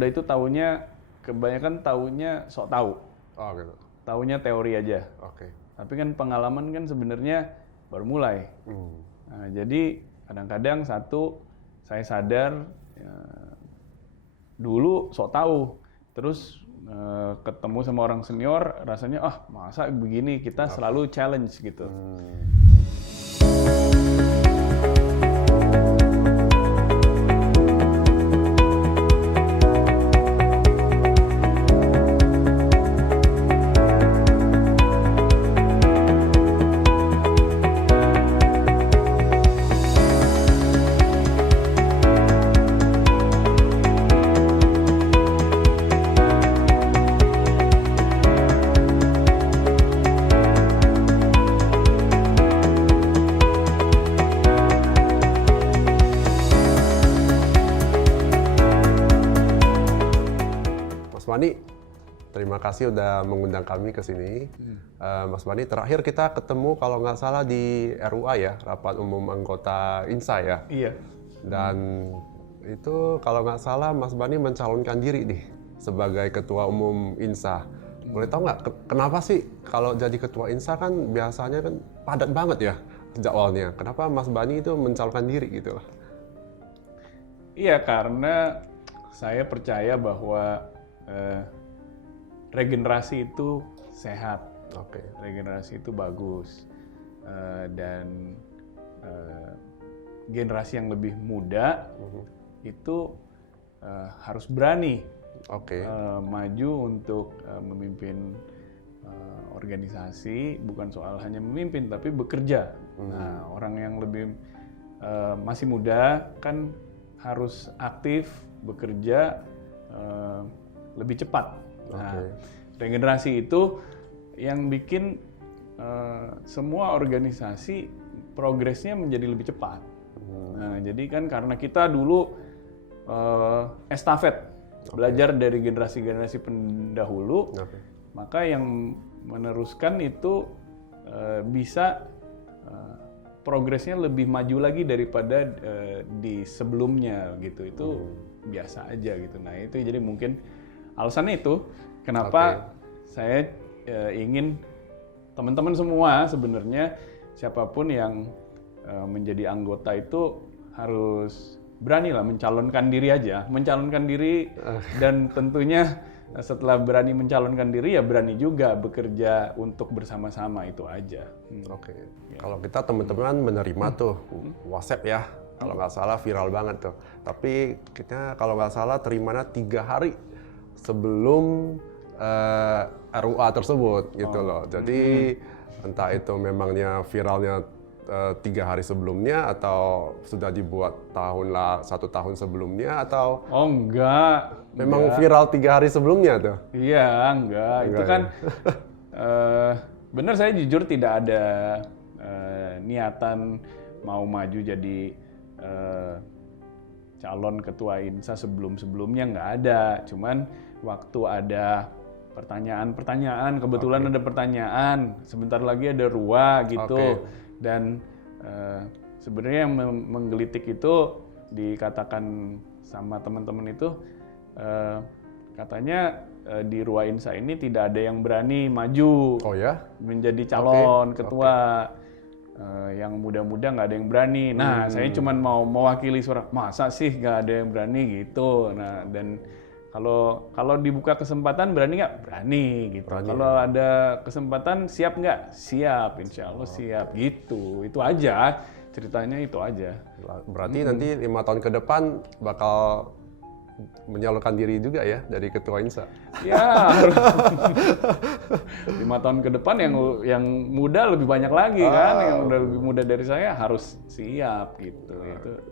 muda itu kebanyakan taunya sok tahu. Oh gitu. Taunya teori aja. Oke. Tapi kan pengalaman kan sebenarnya baru mulai. Nah, jadi kadang-kadang saya sadar dulu sok tahu, terus ketemu sama orang senior rasanya masa begini, kita selalu challenge gitu. Mas Bani, terima kasih udah mengundang kami ke sini. Mas Bani, terakhir kita ketemu kalau nggak salah di RUA ya, Rapat Umum Anggota INSA ya. Iya. Dan itu kalau nggak salah Mas Bani mencalonkan diri nih sebagai Ketua Umum INSA. Boleh tahu nggak kenapa sih kalau jadi Ketua INSA kan biasanya kan padat banget ya jadwalnya. Kenapa Mas Bani itu mencalonkan diri gitu loh? Iya, karena saya percaya bahwa regenerasi itu sehat, regenerasi itu bagus, dan generasi yang lebih muda itu harus berani maju untuk memimpin organisasi, bukan soal hanya memimpin tapi bekerja. Nah, orang yang lebih masih muda kan harus aktif bekerja lebih cepat. Nah, regenerasi itu yang bikin semua organisasi progresnya menjadi lebih cepat. Nah, jadi kan karena kita dulu estafet, belajar dari generasi-generasi pendahulu, maka yang meneruskan itu bisa progresnya lebih maju lagi daripada di sebelumnya gitu. Itu biasa aja gitu. Nah, itu jadi mungkin alasannya itu kenapa saya ingin teman-teman semua sebenarnya siapapun yang menjadi anggota itu harus berani lah mencalonkan diri aja, mencalonkan diri dan tentunya setelah berani mencalonkan diri ya berani juga bekerja untuk bersama-sama, itu aja. Kalau kita teman-teman menerima tuh WhatsApp ya, kalau nggak salah viral banget tuh. Tapi kita kalau nggak salah terimanya 3 hari sebelum RUA tersebut gitu loh. Jadi entah itu memangnya viralnya 3 hari sebelumnya atau sudah dibuat 1 tahun sebelumnya atau enggak, memang viral 3 hari sebelumnya tuh? Iya, enggak itu kan benar, saya jujur tidak ada niatan mau maju jadi calon ketua INSA sebelumnya, nggak ada. Cuman waktu ada pertanyaan, kebetulan ada pertanyaan, sebentar lagi ada RUA gitu. Dan sebenarnya yang menggelitik itu dikatakan sama teman-teman itu katanya di RUA INSA ini tidak ada yang berani maju menjadi calon ketua. Yang muda-muda nggak ada yang berani. Nah, saya cuma mau mewakili suara, masa sih nggak ada yang berani gitu. Nah, dan kalau dibuka kesempatan berani nggak? Berani gitu. Kalau ada kesempatan siap nggak? Siap, insya Allah siap gitu. Itu aja ceritanya, itu aja. Berarti nanti 5 tahun ke depan bakal menyalurkan diri juga ya dari ketua INSA. Ya, 5 tahun ke depan yang muda lebih banyak lagi kan, yang udah lebih muda dari saya harus siap gitu. Itu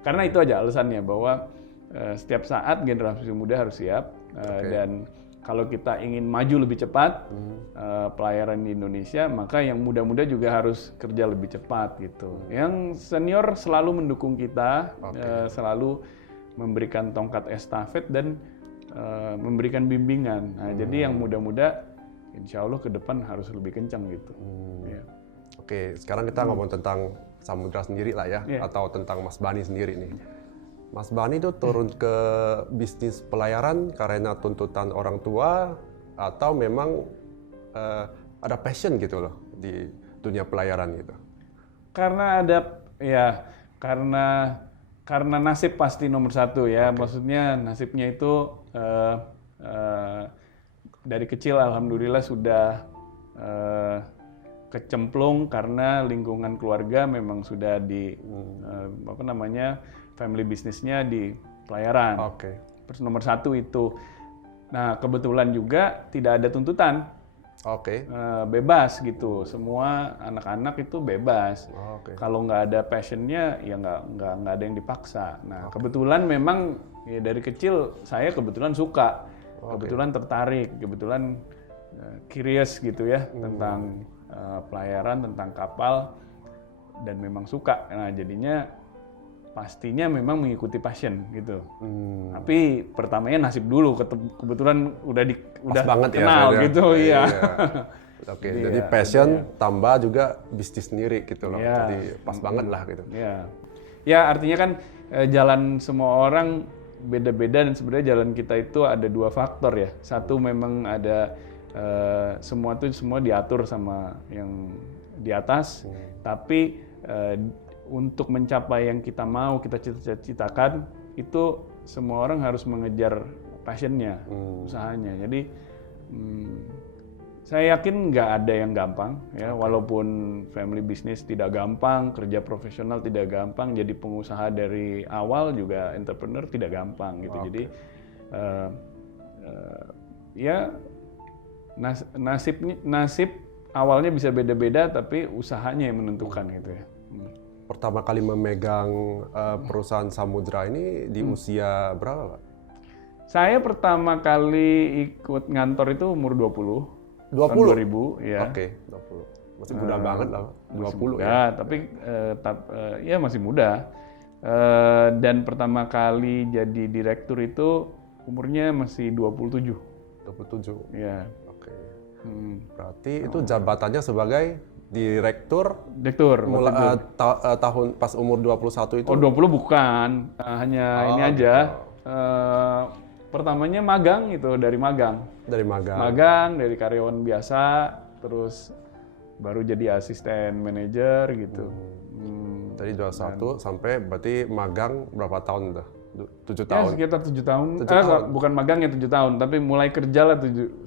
karena itu aja alasannya, bahwa setiap saat generasi muda harus siap. Dan kalau kita ingin maju lebih cepat pelayaran di Indonesia, maka yang muda-muda juga harus kerja lebih cepat gitu. Yang senior selalu mendukung kita, selalu memberikan tongkat estafet dan memberikan bimbingan. Nah, jadi yang muda-muda insya Allah ke depan harus lebih kencang gitu. Oke, sekarang kita ngomong tentang Samudra sendiri lah ya, atau tentang Mas Bani sendiri nih. Mas Bani itu turun ke bisnis pelayaran karena tuntutan orang tua atau memang ada passion gitu loh di dunia pelayaran gitu? Karena ada ya karena nasib pasti nomor satu ya. Maksudnya nasibnya itu dari kecil alhamdulillah sudah kecemplung karena lingkungan keluarga memang sudah di family bisnisnya di pelayaran. Oke. Nomor satu itu. Nah kebetulan juga tidak ada tuntutan. Oke. Bebas gitu, semua anak-anak itu bebas. Oke. Kalau nggak ada passionnya, ya nggak ada yang dipaksa. Nah kebetulan memang ya dari kecil saya kebetulan suka, kebetulan tertarik, kebetulan curious gitu ya tentang pelayaran, tentang kapal, dan memang suka. Nah jadinya pastinya memang mengikuti passion gitu. Tapi pertamanya nasib dulu, kebetulan udah banget kenal ya, gitu, iya. Oke, jadi passion tambah juga bisnis sendiri gitu loh. Iya. Jadi pas banget lah gitu. Iya. Ya artinya kan jalan semua orang beda-beda dan sebenarnya jalan kita itu ada dua faktor ya. Satu memang ada semua diatur sama yang di atas, tapi untuk mencapai yang kita mau, kita cita-citakan, itu semua orang harus mengejar passionnya, usahanya. Jadi saya yakin nggak ada yang gampang, ya. Walaupun family business tidak gampang, kerja profesional tidak gampang, jadi pengusaha dari awal juga entrepreneur tidak gampang gitu. Jadi ya nasib awalnya bisa beda-beda, tapi usahanya yang menentukan gitu ya. Pertama kali memegang perusahaan samudra ini di usia berapa, Pak? Saya pertama kali ikut ngantor itu umur 20. 20? Tahun 2000, ya. Oke, 20. Masih muda banget lah, 20 muda, ya. Tapi ya masih muda. Dan pertama kali jadi direktur itu umurnya masih 27. 27. Ya. Oke. Berarti itu jabatannya sebagai direktur Direktur. tahun pas umur 21 itu. Oh, 20 bukan. Hanya ini aja. Pertamanya magang gitu, dari magang. Dari magang. Magang dari karyawan biasa, terus baru jadi asisten manajer gitu. Dari 21 sampai berarti magang berapa tahun tuh? 7 Ya tahun. sekitar 7 tahun. 7 tahun. Bukan magangnya 7 tahun, tapi mulai kerja lah 7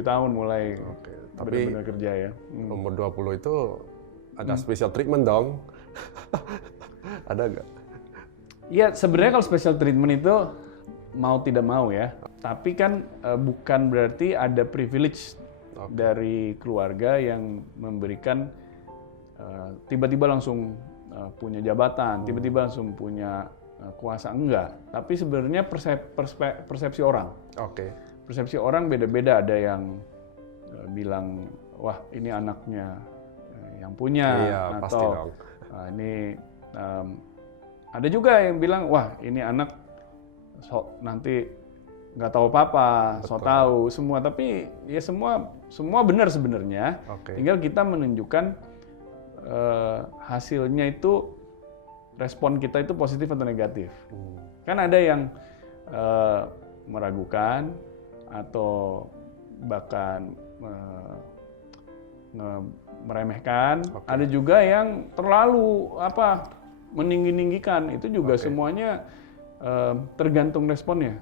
tahun mulai. Oke. Tapi Benar-benar kerja ya. umur 20 itu ada special treatment dong. Ada nggak? Iya, sebenarnya kalau special treatment itu mau tidak mau ya. Tapi kan bukan berarti ada privilege dari keluarga yang memberikan tiba-tiba langsung punya jabatan, tiba-tiba langsung punya kuasa, enggak. Tapi sebenarnya persepsi orang. Oke. Persepsi orang beda-beda, ada yang bilang, wah ini anaknya yang punya, Iya, pasti atau dong. Ini ada juga yang bilang, wah ini anak nanti nggak tahu apa-apa, sok tahu semua. Tapi ya semua benar sebenarnya. Oke. Tinggal kita menunjukkan hasilnya itu, respon kita itu positif atau negatif. Kan ada yang meragukan atau bahkan meremehkan. Ada juga yang terlalu meninggi-ninggikan. Itu juga semuanya tergantung responnya.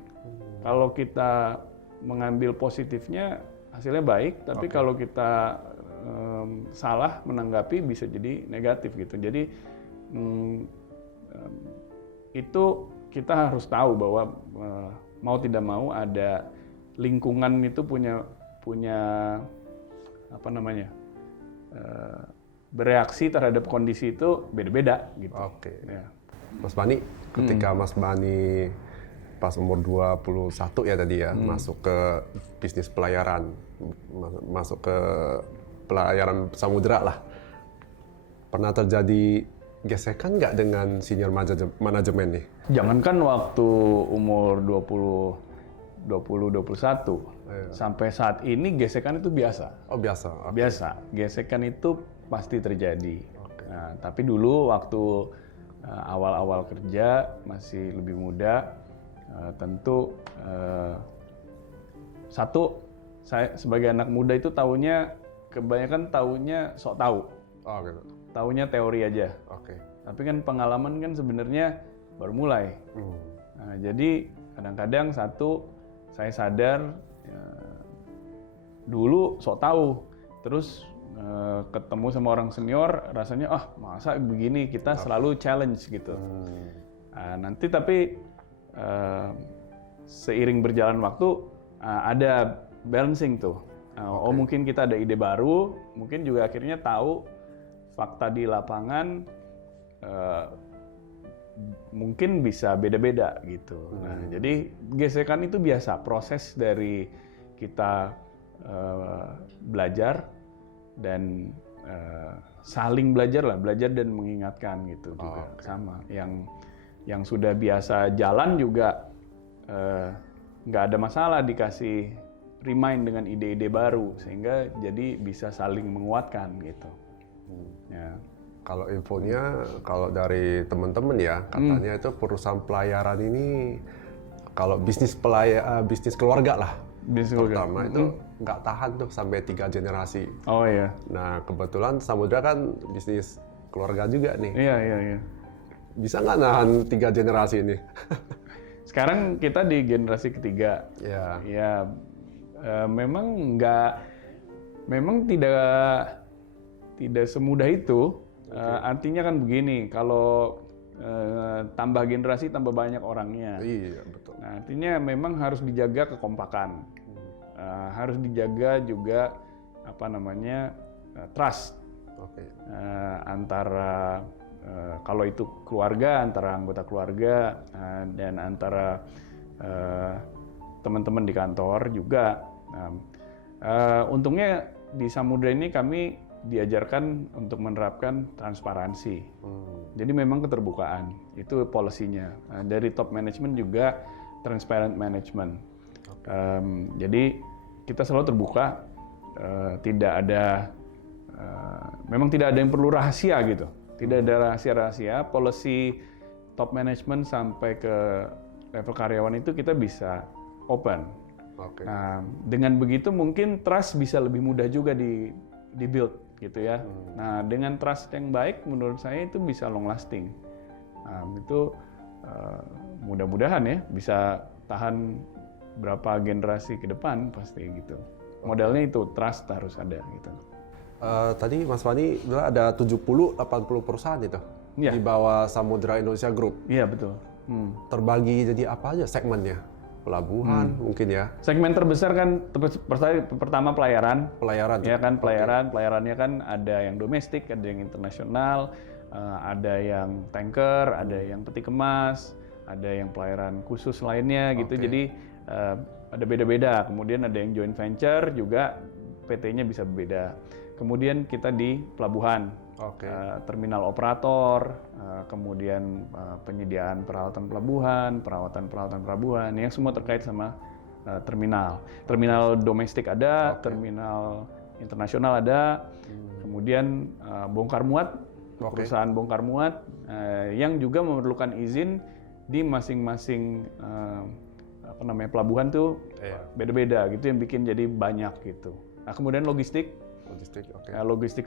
Kalau kita mengambil positifnya, hasilnya baik. Tapi kalau kita salah menanggapi, bisa jadi negatif gitu. Jadi itu kita harus tahu bahwa mau tidak mau ada lingkungan itu punya bereaksi terhadap kondisi itu beda-beda gitu. Oke. Ya. Mas Bani, ketika Mas Bani pas umur 21 ya tadi ya, masuk ke bisnis pelayaran, masuk ke pelayaran samudra lah. Pernah terjadi gesekan nggak dengan senior manajemen nih? Jangankan waktu umur 21, sampai saat ini gesekan itu biasa. Oh biasa? Biasa, gesekan itu pasti terjadi. Nah, tapi dulu waktu awal-awal kerja masih lebih muda, tentu satu, saya sebagai anak muda itu kebanyakan taunya sok tahu. Oh gitu. Taunya teori aja. Oke. Tapi kan pengalaman kan sebenarnya baru mulai. Nah, jadi kadang-kadang saya sadar dulu sok tahu, terus ketemu sama orang senior rasanya masa begini, kita selalu challenge gitu. Nanti tapi seiring berjalan waktu ada balancing tuh. Mungkin kita ada ide baru, mungkin juga akhirnya tahu fakta di lapangan mungkin bisa beda-beda gitu. Nah, jadi gesekan itu biasa, proses dari kita belajar dan saling belajar dan mengingatkan gitu juga. Sama. Yang sudah biasa jalan juga nggak ada masalah dikasih remind dengan ide-ide baru, sehingga jadi bisa saling menguatkan gitu. Ya. Kalau infonya, kalau dari teman-teman ya, katanya itu perusahaan pelayaran ini, kalau bisnis keluarga lah, terutama itu nggak tahan tuh sampai 3 generasi. Oh iya. Nah kebetulan Samudra kan bisnis keluarga juga nih. Iya. Bisa nggak nahan 3 generasi ini? Sekarang kita di generasi ketiga. Ya. Ya, memang tidak semudah itu. Artinya kan begini, kalau tambah generasi tambah banyak orangnya. Iya betul. Nah, artinya memang harus dijaga kekompakan, harus dijaga juga trust. Antara kalau itu keluarga, antara anggota keluarga dan antara teman-teman di kantor juga. Untungnya di Samudra ini kami diajarkan untuk menerapkan transparansi. Jadi memang keterbukaan itu polisinya. Dari top management juga transparent management. Jadi kita selalu terbuka, memang tidak ada yang perlu rahasia gitu. Tidak ada rahasia-rahasia. Policy top management sampai ke level karyawan itu kita bisa open. Nah, dengan begitu mungkin trust bisa lebih mudah juga di-build gitu ya. Nah, dengan trust yang baik menurut saya itu bisa long lasting. Nah, itu mudah-mudahan ya bisa tahan berapa generasi ke depan pasti gitu. Modalnya itu trust harus ada gitu. Tadi Mas Fani bilang ada 70-80 perusahaan itu di bawah Samudra Indonesia Group. Iya betul. Terbagi jadi apa aja segmennya? Pelabuhan mungkin ya. Segmen terbesar kan pertama pelayaran. Pelayaran. Ya kan pelayaran. Pelayarannya kan ada yang domestik, ada yang internasional, ada yang tanker, ada yang peti kemas, ada yang pelayaran khusus lainnya gitu. Jadi ada beda-beda. Kemudian ada yang joint venture juga PT-nya bisa berbeda. Kemudian kita di pelabuhan. Terminal operator, kemudian penyediaan peralatan pelabuhan, perawatan pelabuhan, yang semua terkait sama terminal. Terminal domestik ada, terminal internasional ada, kemudian bongkar muat, perusahaan bongkar muat, yang juga memerlukan izin di masing-masing pelabuhan tuh beda-beda gitu, yang bikin jadi banyak gitu. Nah, kemudian logistik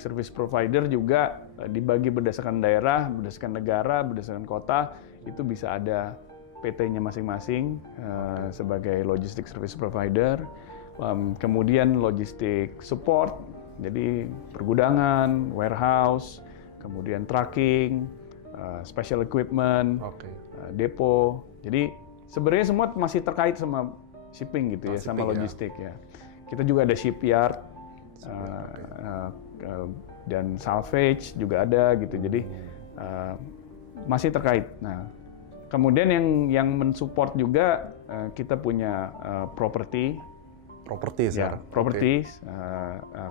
service provider juga dibagi berdasarkan daerah, berdasarkan negara, berdasarkan kota, itu bisa ada PT-nya masing-masing sebagai logistik service provider. Kemudian logistik support, jadi pergudangan, warehouse, kemudian trucking, special equipment, depo. Jadi sebenarnya semua masih terkait sama shipping gitu ya, sama logistik ya. Kita juga ada shipyard. Dan salvage juga ada gitu, jadi masih terkait. Nah, kemudian yang mensupport juga kita punya properties,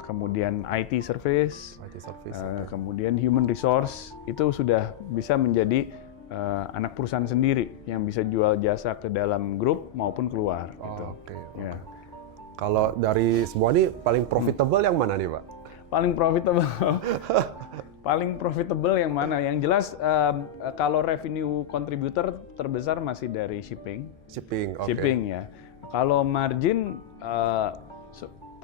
kemudian IT service, kemudian human resource, itu sudah bisa menjadi anak perusahaan sendiri yang bisa jual jasa ke dalam grup maupun keluar. Gitu. Kalau dari semua ini paling profitable yang mana nih Pak? Paling profitable. Paling profitable yang mana? Yang jelas kalau revenue contributor terbesar masih dari shipping. Shipping, oke. Shipping ya. Kalau margin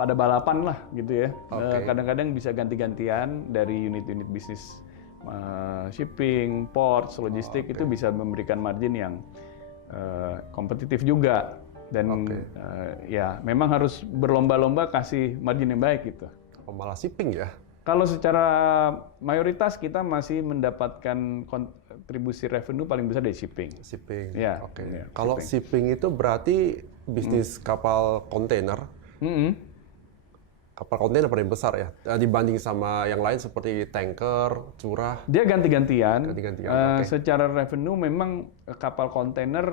pada balapan lah gitu ya. Oke. Kadang-kadang bisa ganti-gantian dari unit-unit bisnis shipping, ports, logistik itu bisa memberikan margin yang kompetitif juga. Dan ya memang harus berlomba-lomba kasih margin yang baik gitu. Oh, malah shipping ya? Kalau secara mayoritas kita masih mendapatkan kontribusi revenue paling besar dari shipping. Shipping, Ya, oke. ya, Kalau shipping itu berarti bisnis kapal kontainer. Kapal kontainer paling besar ya, dibanding sama yang lain seperti tanker, curah. Dia ganti-gantian. Ganti-gantian, oke. Secara revenue memang kapal kontainer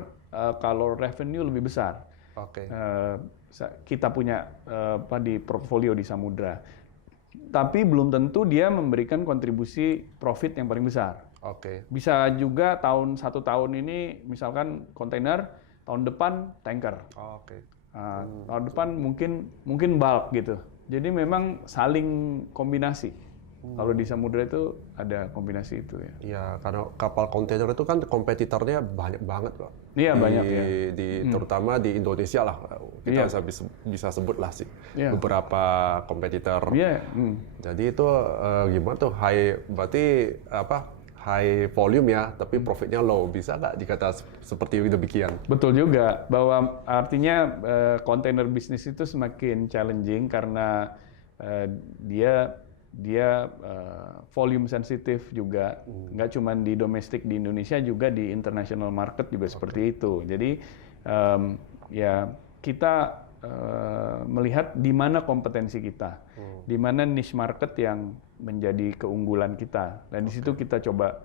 kalau revenue lebih besar. Oke. Kita punya di portfolio di samudra. Tapi belum tentu dia memberikan kontribusi profit yang paling besar. Oke. Bisa juga satu tahun ini misalkan kontainer, tahun depan tanker. Oke. Tahun depan mungkin bulk gitu. Jadi memang saling kombinasi. Kalau di samudra itu ada kombinasi itu ya. Iya, karena kapal kontainer itu kan kompetitornya banyak banget, Pak. Iya, banyak ya. Terutama di Indonesia lah, kita bisa sebut lah sih beberapa kompetitor. Iya. Jadi itu gimana tuh berarti high volume ya, tapi profitnya low. Bisa nggak dikata seperti demikian? Betul juga, bahwa artinya container bisnis itu semakin challenging karena dia volume sensitif juga, nggak cuma di domestik di Indonesia, juga di international market juga seperti itu. Jadi ya kita melihat di mana kompetensi kita, di mana niche market yang menjadi keunggulan kita, dan di situ kita coba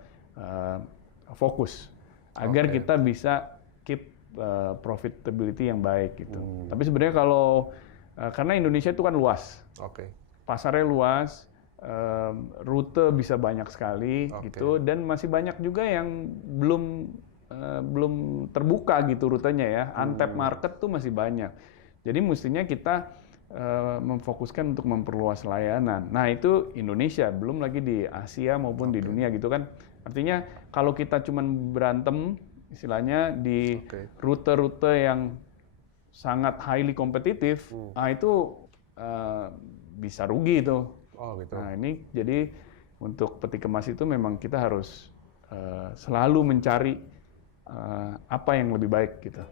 fokus agar kita bisa keep profitability yang baik gitu. Tapi sebenarnya kalau karena Indonesia itu kan luas, pasarnya luas. Rute bisa banyak sekali gitu, dan masih banyak juga yang belum terbuka gitu rutenya ya. Untapped market tuh masih banyak. Jadi mestinya kita memfokuskan untuk memperluas layanan. Nah itu Indonesia, belum lagi di Asia maupun di dunia gitu kan. Artinya kalau kita cuman berantem istilahnya di rute-rute yang sangat highly kompetitif, itu bisa rugi itu. Oh, gitu. Nah ini jadi untuk peti kemas itu memang kita harus selalu mencari apa yang lebih baik gitu.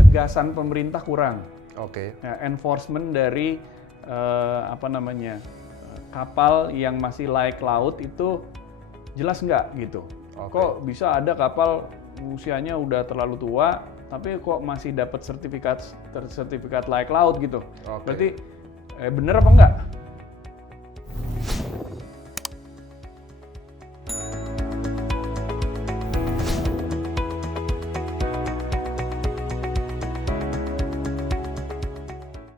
Tegasan pemerintah kurang. Enforcement dari kapal yang masih layak laut itu jelas nggak gitu. Kok bisa ada kapal usianya udah terlalu tua, tapi kok masih dapat sertifikat layak laut gitu. Berarti bener apa enggak?